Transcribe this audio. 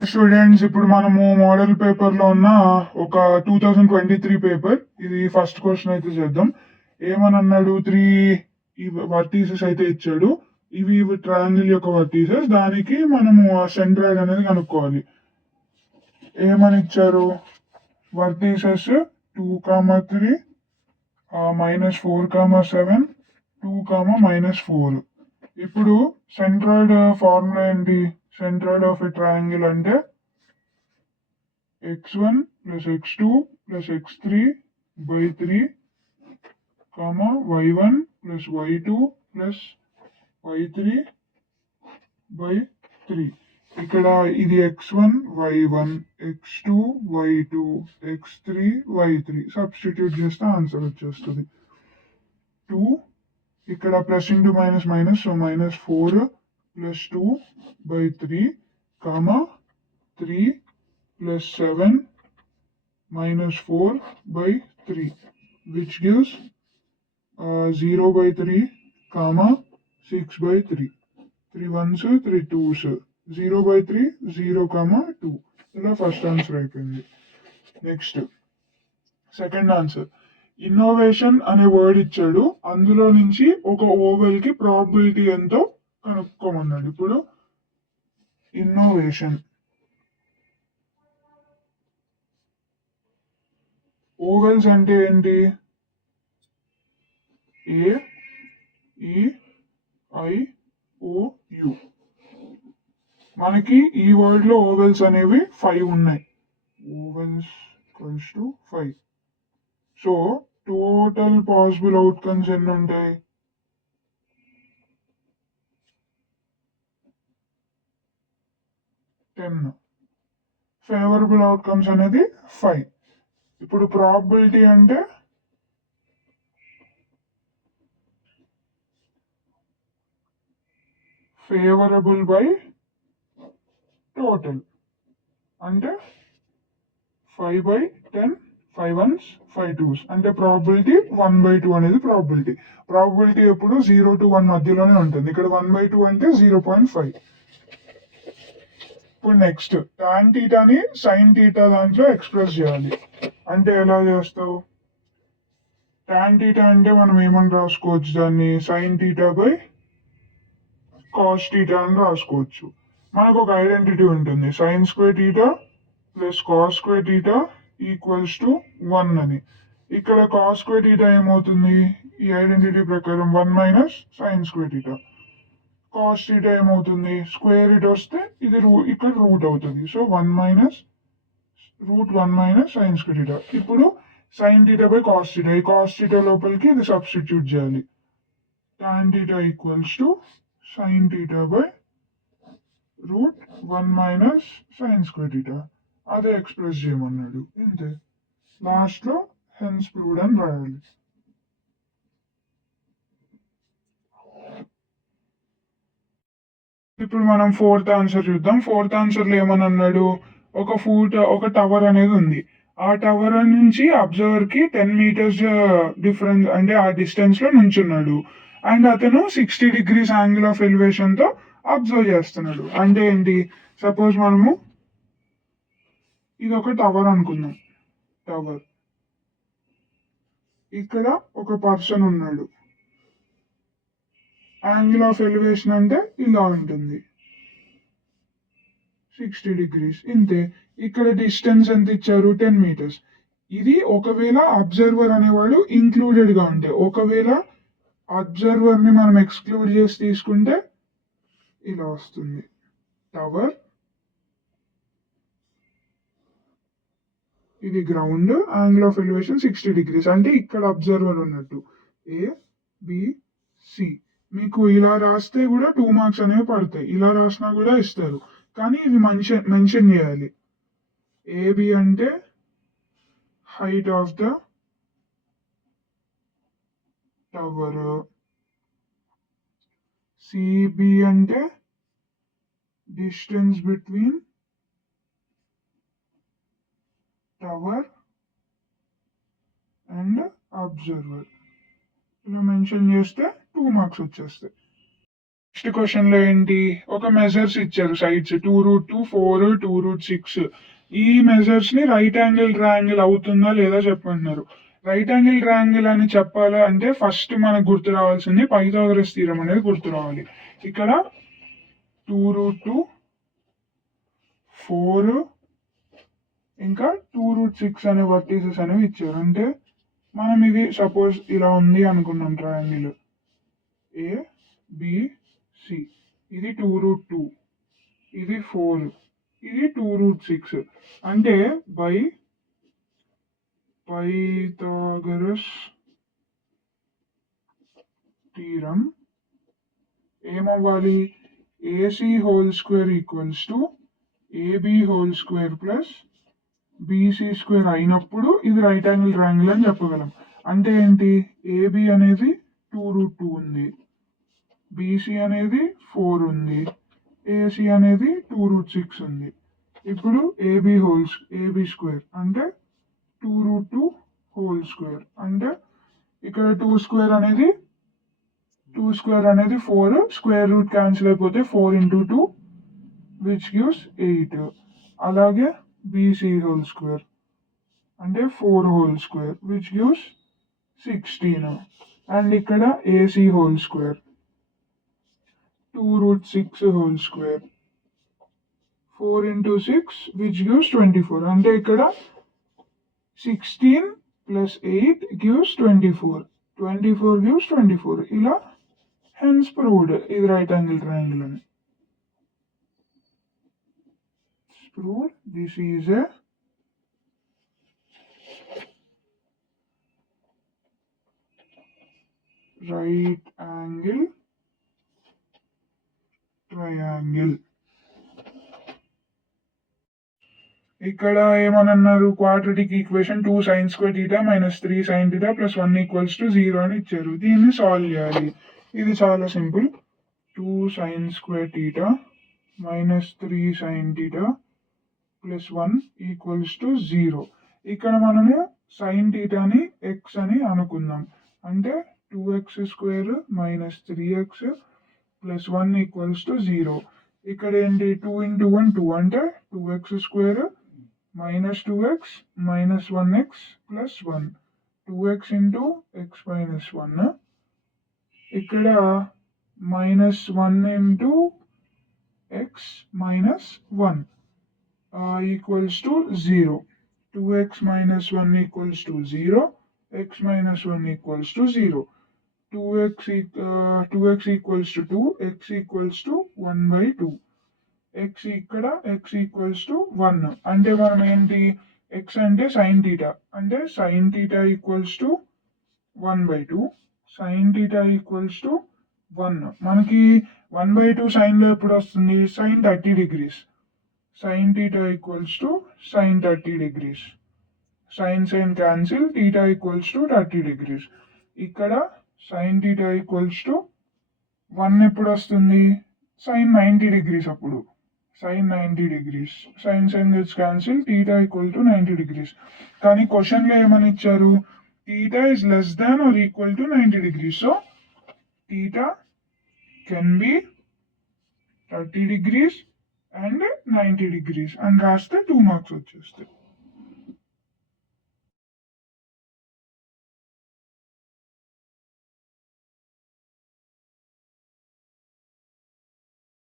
Students, ఇప్పుడు మనము model పేపర్లో ఉన్న ఒక 2023 పేపర్, ఇది ఫస్ట్ క్వశ్చన్ అయితే చేద్దాం. ఏమని అన్నాడు? త్రీ వర్టీసెస్ అయితే ఇచ్చాడు. ఇవి ట్రయాంగిల్ యొక్క వర్టీసెస్. దానికి మనము ఆ సెంట్రాయిడ్ అనేది కనుక్కోవాలి. ఏమని ఇచ్చారు? వర్టీసెస్ 2, 3, -4, 7, 2, -4. ఇప్పుడు సెంట్రాయిడ్ ఫార్ములా ఏంటి? సెంట్రాయిడ్ ఆఫ్ ఎ ట్రయాంగిల్ అంటే x1 plus x2 plus x3 by 3, y1 plus y2 plus y3 by 3. ఇక్కడ ఇది x1 y1, x2 y2, x3 y3 substitute చేస్తే ఆన్సర్ వచ్చేస్తుంది 2. ఇక్కడ plus into minus minus, so -4 plus 2 by 3, 3 plus 7 minus 4 by 3, which gives 0 by 3, 6 by 3. 3 ones, 3 twos. 0 by 3, 0, 2. ఇలా first answer అయిపోయింది. Next second answer. Innovation అనే word ఇచ్చాడు. అందులో నుంచి ఒక ఓవెల్ కి ప్రాబిలిటీ ఎంతో కనుక్కోమన్నాడు. ఇప్పుడు ఇన్నోవేషన్, ఓవెల్స్ అంటే ఏంటి? ఏ, ఈ, ఐ, ఓ, యు. మనకి ఈ వర్డ్ లో ఓవెల్స్ అనేవి 5 ఉన్నాయి. Vowels equals to 5. So total possible outcomes ఎన్ని ఉంటాయి? 10. ఫేవరబుల్ అవుట్కమ్స్ అనేది 5. ఇప్పుడు ప్రాబిలిటీ అంటే ఫేవరబుల్ బై టోటల్, అంటే 5/10, 5 ones, 5 twos, అంటే ప్రాబిలిటీ 1/2 అనేది ప్రాబిలిటీ. ప్రాబిలిటీ ఎప్పుడు 0 to 1 మధ్యలోనే ఉంటుంది. ఇక్కడ 1/2 అంటే 0.5. ఇప్పుడు నెక్స్ట్ టాన్ థీటాని సైన్ థీటా దాంట్లో ఎక్స్ప్రెస్ చేయాలి. అంటే ఎలా చేస్తావు? టాన్ థీటా అంటే మనం ఏమని రాసుకోవచ్చు? దాన్ని sign theta by cos theta అని రాసుకోవచ్చు. మనకు ఒక ఐడెంటిటీ ఉంటుంది, sign square theta plus cos square theta equals to 1 అని. ఇక్కడ కాస్ స్క్వేర్ థీటా ఏమవుతుంది? ఈ ఐడెంటిటీ ప్రకారం 1 minus sine square theta. Cos theta ఏమవుతుంది? స్క్వేర్ ఇట్ వస్తే ఇది ఇక్కడ రూట్ అవుతుంది. So 1 minus √1 minus sine square theta. ఇప్పుడు sine theta by cos theta, ఈ కాస్ థీటా లోపలికి ఇది సబ్స్టిట్యూట్ చేయాలి. Tan theta equals to sine theta by √1 minus sine square theta. అదే ఎక్స్ప్రెస్ చేయమన్నాడు. ఇంతే. లాస్ట్ లో హెన్స్ ప్రూవ్డ్ అని రాయాలి. ఇప్పుడు మనం ఫోర్త్ ఆన్సర్ చూద్దాం. ఫోర్త్ ఆన్సర్ లో ఏమని అన్నాడు? ఒక టవర్ అనేది ఉంది. ఆ టవర్ నుంచి అబ్జర్వర్ కి 10 meters డిఫరెన్స్, అంటే ఆ డిస్టెన్స్ లో నుంచున్నాడు. అండ్ అతను 60 degrees యాంగిల్ ఆఫ్ ఎలివేషన్ తో అబ్జర్వ్ చేస్తున్నాడు. అంటే ఏంటి? సపోజ్ మనము ఇది ఒక టవర్ అనుకుందాం. టవర్, ఇక్కడ ఒక పర్సన్ ఉన్నాడు. యాంగిల్ ఆఫ్ ఎలివేషన్ అంటే ఇలా ఉంటుంది, 60 degrees. ఇంతే. ఇక్కడ డిస్టెన్స్ ఎంత ఇచ్చారు? 10 meters. ఇది ఒకవేళ అబ్జర్వర్ అనేవాడు ఇంక్లూడెడ్ గా ఉంటే. ఒకవేళ అబ్జర్వర్ ని మనం ఎక్స్క్లూడ్ చేసి తీసుకుంటే ఇలా వస్తుంది. టవర్, ఇది ground, angle of elevation 60 degrees, అంటే ఇక్కడ అబ్జర్వర్ ఉన్నట్టు. ABC. మీకు ఇలా రాస్తే కూడా 2 marks అనేవి పడతాయి. ఇలా రాసినా కూడా ఇస్తారు, కానీ ఇవి మెన్షన్ చేయాలి. AB అంటే height of the tower, CB అంటే distance between tower and observer. ఇలా మెన్షన్ చేస్తే 2 marks వచ్చేస్తాయి. నెక్స్ట్ క్వశ్చన్ లో ఏంటి, ఒక మెజర్స్ ఇచ్చారు సైడ్స్ 2√2, 4, 2√6. ఈ మెజర్స్ ని రైట్ యాంగిల్ ట్రయాంగిల్ అవుతుందా లేదా చెప్పంటున్నారు. రైట్ యాంగిల్ ట్రయాంగిల్ అని చెప్పాలా అంటే ఫస్ట్ మనకు గుర్తు రావాల్సింది పైథాగరస్ థీరం అనేది గుర్తు రావాలి. ఇక్కడ 2√2, 4 ఇంకా 2√6 అనే వర్టిసెస్ అనేవి ఇచ్చారు. అంటే మనం ఇది సపోజ్ ఇలా ఉంది అనుకున్నాం ట్రయాంగిల్ ABC, ఇది 2√2, ఇది 4, ఇది 2√6. అంటే బై పైథాగరస్ థీరం ఏమవ్వాలి, AC whole square equals to AB whole square plus BC square అయినప్పుడు ఇది రైట్ యాంగిల్ ట్రయాంగిల్ అని చెప్పగలం. అంటే ఏంటి, AB అనేది 2√2 ఉంది, BC అనేది 4 ఉంది, AC అనేది 2√6 ఉంది. ఇప్పుడు AB స్క్వేర్ అంటే 2√2 హోల్ స్క్వేర్ అంటే ఇక్కడ 2 స్క్వేర్ అనేది 4, స్క్వేర్ రూట్ క్యాన్సిల్ అయిపోతే 4 into 2 విచ్ గివ్స్ 8. అలాగే BC హోల్ స్క్వేర్ అంటే 4 whole square which gives 16. And ఇక్కడ AC whole square 2√6 whole square 4 into 6 which gives 24. అంటే ఇక్కడ 16 plus 8 gives 24. 24 gives 24. ఇలా hence proved ఇది రైట్ యాంగిల్ ట్రయాంగిల్ అని. Proved this is a right angle triangle. ఇక్కడ ఏమన్నారు, quadratic equation 2 sin square theta minus 3 sin theta plus 1 equals to 0 అని ఇచ్చారు. దీన్ని సాల్వ్ చేయాలి. ఇది చాలా simple. 2 sin square theta minus 3 sin theta plus 1 equals to 0. ఇక్కడ మనము sin thetaని x అని అనుకుందాం. అంటే 2x square minus 3x plus 1 equals to 0. ఇక్కడ ఏంటి, 2 into 1 2 అంటే 2x square minus 2x minus 1x plus 1, 2x into x minus 1. ఇక్కడ minus 1 into x minus 1 equals to 0. 2x minus 1 equals to 0, x minus 1 equals to 0. 2x equals to 2, x equals to 1/2. x ఇక్కడ x equals to 1. అంటే మనం ఏంటి, x అంటే sin theta అంటే sin theta equals to 1/2, sin theta equals to 1. మనకి 1/2 sin లో ఎప్పుడు వస్తుంది, sin 30 degrees. sin theta equals to sin 30 degrees. sin cancel, theta equals to 30 degrees. ఇక్కడ sin theta equals to 1 ఎప్పుడు వస్తుంది, sin 90 degrees అప్పుడు. sin 90 degrees. sin gets cancel, theta equal to 90 degrees. కానీ question లో ఏమని ఇచ్చారు, theta is less than or equal to 90 degrees. So theta can be 30 degrees and 90 degrees అని రాస్తే 2 marks వచ్చేస్తాయి.